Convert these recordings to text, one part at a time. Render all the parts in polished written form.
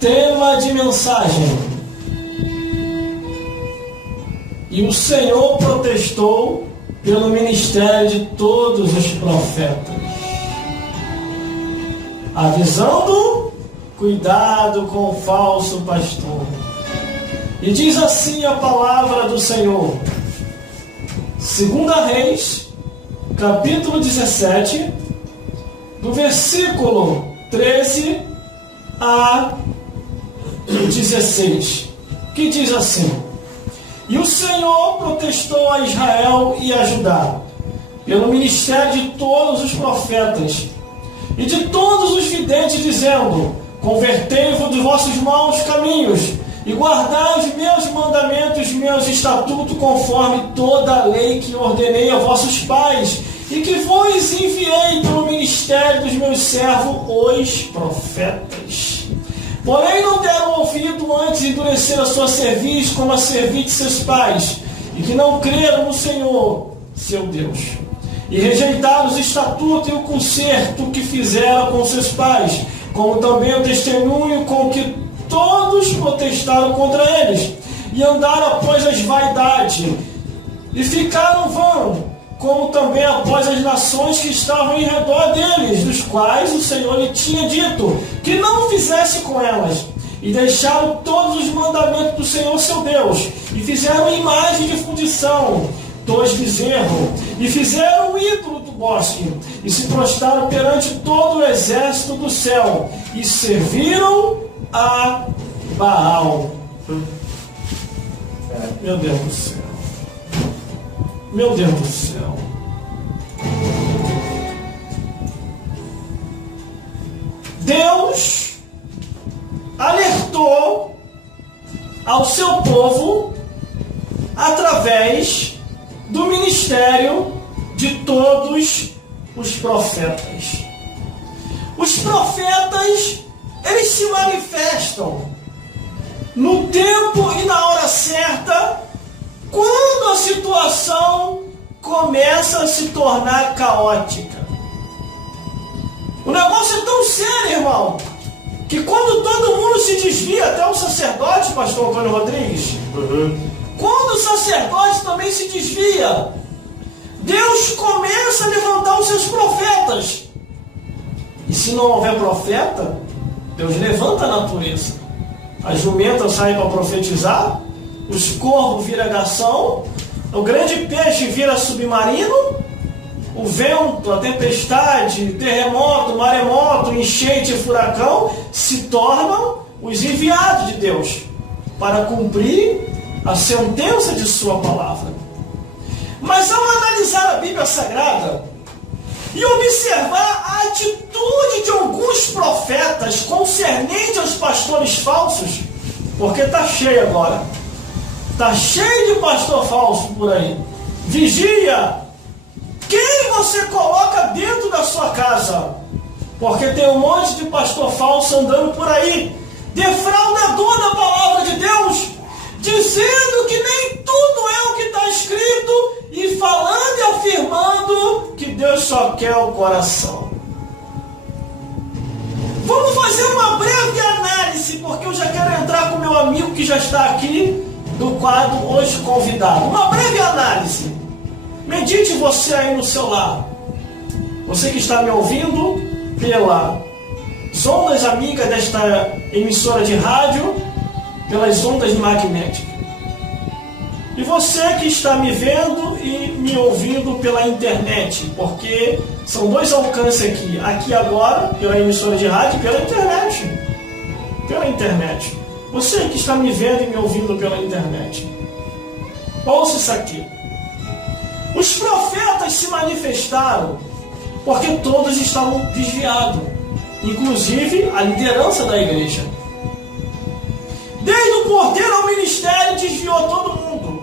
Tema de mensagem: e o Senhor protestou pelo ministério de todos os profetas, avisando cuidado com o falso pastor. E diz assim a palavra do Senhor, 2 Reis, capítulo 17, do versículo 13 a 16, que diz assim: e o Senhor protestou a Israel e a Judá, pelo ministério de todos os profetas e de todos os videntes, dizendo: convertei-vos dos vossos maus caminhos e guardai os meus mandamentos, meus estatutos, conforme toda a lei que ordenei a vossos pais e que vos enviei pelo ministério dos meus servos, os profetas. Porém não deram ouvido, antes de endurecer a sua cerviz, como a cerviz de seus pais, e que não creram no Senhor, seu Deus, e rejeitaram os estatutos e o concerto que fizeram com seus pais, como também o testemunho com que todos protestaram contra eles, e andaram após as vaidades, e ficaram vãos, como também após as nações que estavam em redor deles, dos quais o Senhor lhe tinha dito que não fizesse com elas, e deixaram todos os mandamentos do Senhor seu Deus, e fizeram imagem de fundição, 2 bezerros, e fizeram o ídolo do bosque, e se prostraram perante todo o exército do céu, e serviram a Baal. Meu Deus do céu. Meu Deus do céu. Deus alertou ao seu povo através do ministério de todos os profetas. Os profetas, eles se manifestam no tempo e na hora certa, quando a situação começa a se tornar caótica. O negócio é tão sério, irmão, que quando todo mundo se desvia, até o sacerdote, pastor Antônio Rodrigues, quando o sacerdote também se desvia, Deus começa a levantar os seus profetas. E se não houver profeta, Deus levanta a natureza. A jumenta sai para profetizar, os corvos viram gação, o grande peixe vira submarino, o vento, a tempestade, terremoto, maremoto, enchente e furacão se tornam os enviados de Deus para cumprir a sentença de sua palavra. Mas ao analisar a Bíblia Sagrada e observar a atitude de alguns profetas concernente aos pastores falsos, porque está cheio agora, está cheio de pastor falso por aí. Vigia quem você coloca dentro da sua casa, porque tem um monte de pastor falso andando por aí, defraudador da palavra de Deus, dizendo que nem tudo é o que está escrito e falando e afirmando que Deus só quer o coração. Vamos fazer uma breve análise, porque eu já quero entrar com meu amigo que já está aqui do quadro Hoje Convidado. Uma breve análise. Medite você aí no seu lar. Você que está me ouvindo pelas ondas amigas desta emissora de rádio, pelas ondas magnéticas. E você que está me vendo e me ouvindo pela internet, porque são dois alcances aqui. Aqui agora, pela emissora de rádio e pela internet. Pela internet. Você que está me vendo e me ouvindo pela internet, ouça isso aqui. Os profetas se manifestaram porque todos estavam desviados, inclusive a liderança da igreja. Desde o porteiro ao ministério desviou todo mundo.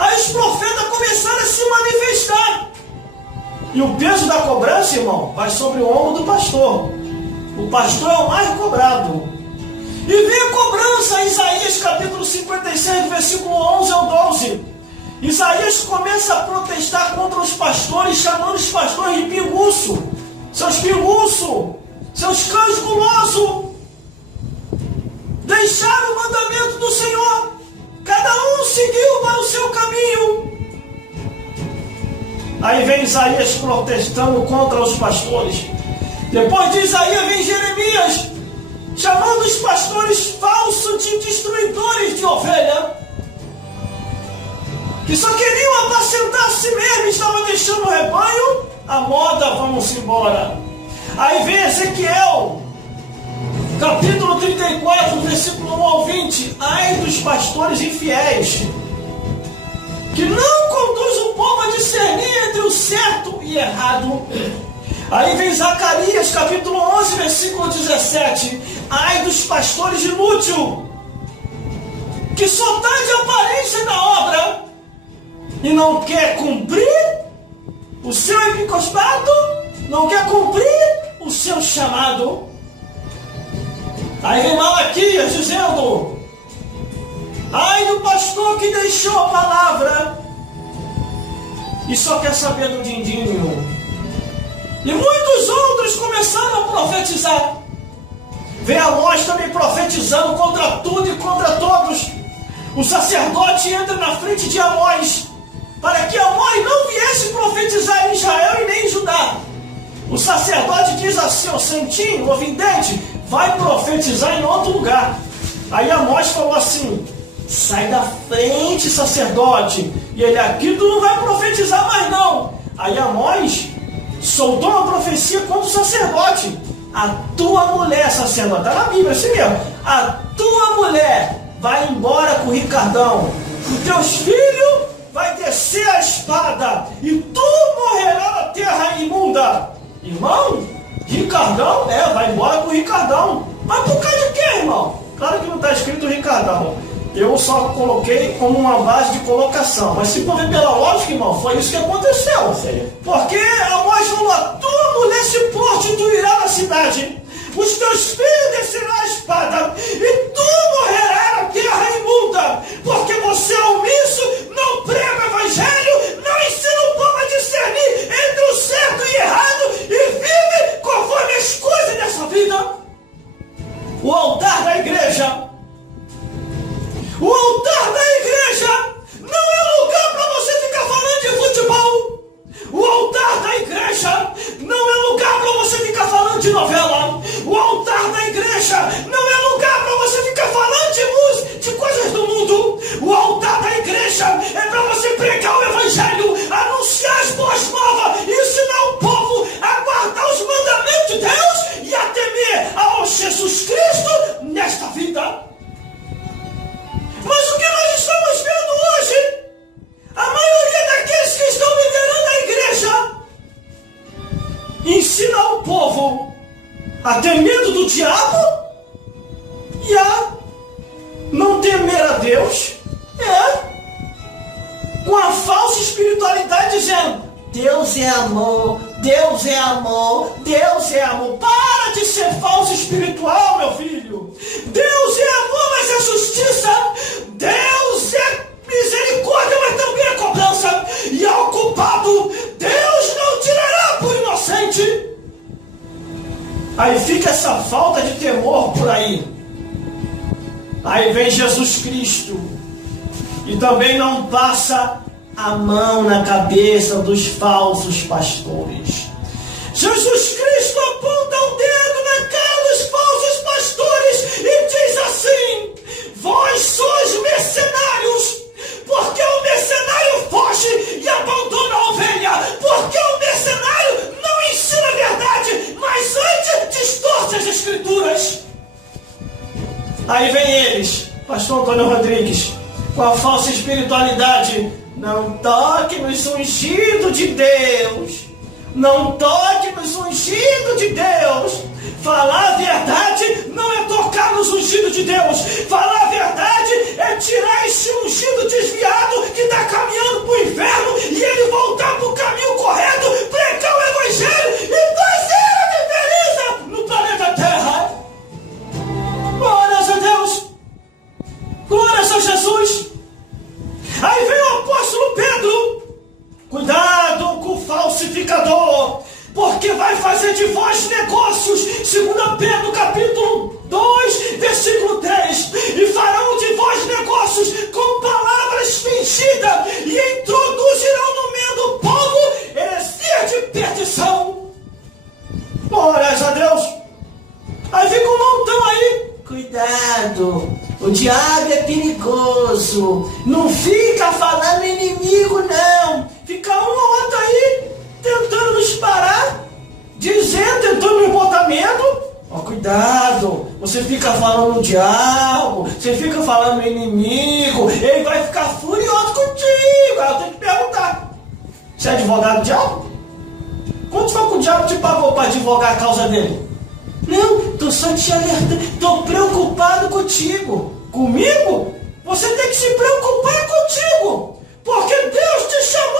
Aí os profetas começaram a se manifestar. E o peso da cobrança, irmão, vai sobre o ombro do pastor. O pastor é o mais cobrado. E vem a cobrança, Isaías capítulo 56, versículo 11 ao 12. Isaías começa a protestar contra os pastores, chamando os pastores de pinguço. Seus pinguço, seus cães gulosos. caminho. Aí vem Isaías protestando contra os pastores. Depois de Isaías vem Jeremias, chamando os pastores falsos de destruidores de ovelha, que só queriam apacentar a si mesmo e estavam deixando o rebanho à moda, vamos embora. Aí vem Ezequiel, capítulo 34, versículo 1 ao 20. Ai dos pastores infiéis, que não conduz o povo a discernir entre o certo e errado. Aí vem Zacarias, capítulo 11, versículo 17. Ai dos pastores inúteis, que só dá de aparência na obra e não quer cumprir o seu episcopado, não quer cumprir o seu chamado. Aí vem Malaquias dizendo: ai do pastor que deixou a palavra e só quer saber do din-dinho. E muitos outros começaram a profetizar. Vem Amós também profetizando contra tudo e contra todos. O sacerdote entra na frente de Amós, para que Amós não viesse profetizar em Israel e nem em Judá. O sacerdote diz assim: ó santinho, ó vidente, vai profetizar em outro lugar. Aí Amós falou assim: sai da frente, sacerdote. E ele: aqui tu não vai profetizar mais não. Aí Amós soltou uma profecia contra o sacerdote: a tua mulher, sacerdote, está na Bíblia, assim mesmo, a tua mulher vai embora com o Ricardão, os teus filhos vai descer a espada e tu morrerás na terra imunda. Irmão, Ricardão, vai embora com o Ricardão. Mas por causa de quê, irmão? Claro que não está escrito Ricardão, eu só coloquei como uma base de colocação. Mas se for ver pela lógica, irmão, foi isso que aconteceu. Porque Amós falou: a tua mulher se prostituirá na cidade, os teus filhos descerão a espada, e tu morrerás na terra imunda, porque você é omisso, não prega o evangelho, não ensina o povo a discernir entre o certo e errado, e vive conforme as coisas dessa vida. O altar da igreja, o altar da igreja não é lugar para você ficar falando de futebol. O altar da igreja não é lugar para você ficar falando de novela. O altar da igreja não é lugar para você ficar falando de música, de coisas do mundo. O altar da igreja é para você pregar o evangelho, anunciar as boas novas, ensinar o povo a guardar os mandamentos de Deus e a temer ao Jesus Cristo nesta vida. Mas o que nós estamos vendo hoje, a maioria daqueles que estão liderando a igreja ensina o povo a ter medo do diabo e a não temer a Deus, com a falsa espiritualidade, dizendo: Deus é amor, Deus é amor, Deus é amor. Para de ser falso espiritual, meu filho. Deus é amor, mas é justiça. Deus é misericórdia, mas também é cobrança. E ao culpado, Deus não tirará por inocente. Aí fica essa falta de temor por aí. Aí vem Jesus Cristo e também não passa a mão na cabeça dos falsos pastores. Jesus Cristo aponta o dedo na cara dos falsos pastores e diz assim: vós sois mercenários, porque o mercenário foge e abandona a ovelha, porque o mercenário não ensina a verdade, mas antes distorce as escrituras. Aí vem eles, pastor Antônio Rodrigues, com a falsa espiritualidade: não toque nos ungidos de Deus. Não toque nos ungidos de Deus. Falar a verdade não é tocar nos ungidos de Deus. Falar a verdade é tirar esse ungido desviado que está caminhando para o inferno e ele voltar para o caminho correto, pregar o evangelho e fazer a diferença no planeta Terra. Glórias a Deus. Glórias a Jesus. Aí vem o apóstolo Pedro: cuidado com o falsificador, porque vai fazer de vós negócios, 2 Pedro capítulo 2, versículo 3, e farão de vós negócios cuidado. O diabo é perigoso. Não fica falando inimigo, não. Fica um ou outro aí tentando nos parar, tentando nos botar medo. Ó, cuidado. Você fica falando no diabo, você fica falando no inimigo, ele vai ficar furioso contigo. Aí eu tenho que perguntar: você é advogado do diabo? Quanto foi que o diabo te pagou para advogar a causa dele? Não, tô só te alertando, tô preocupado contigo. Comigo? Você tem que se preocupar contigo, porque Deus te chamou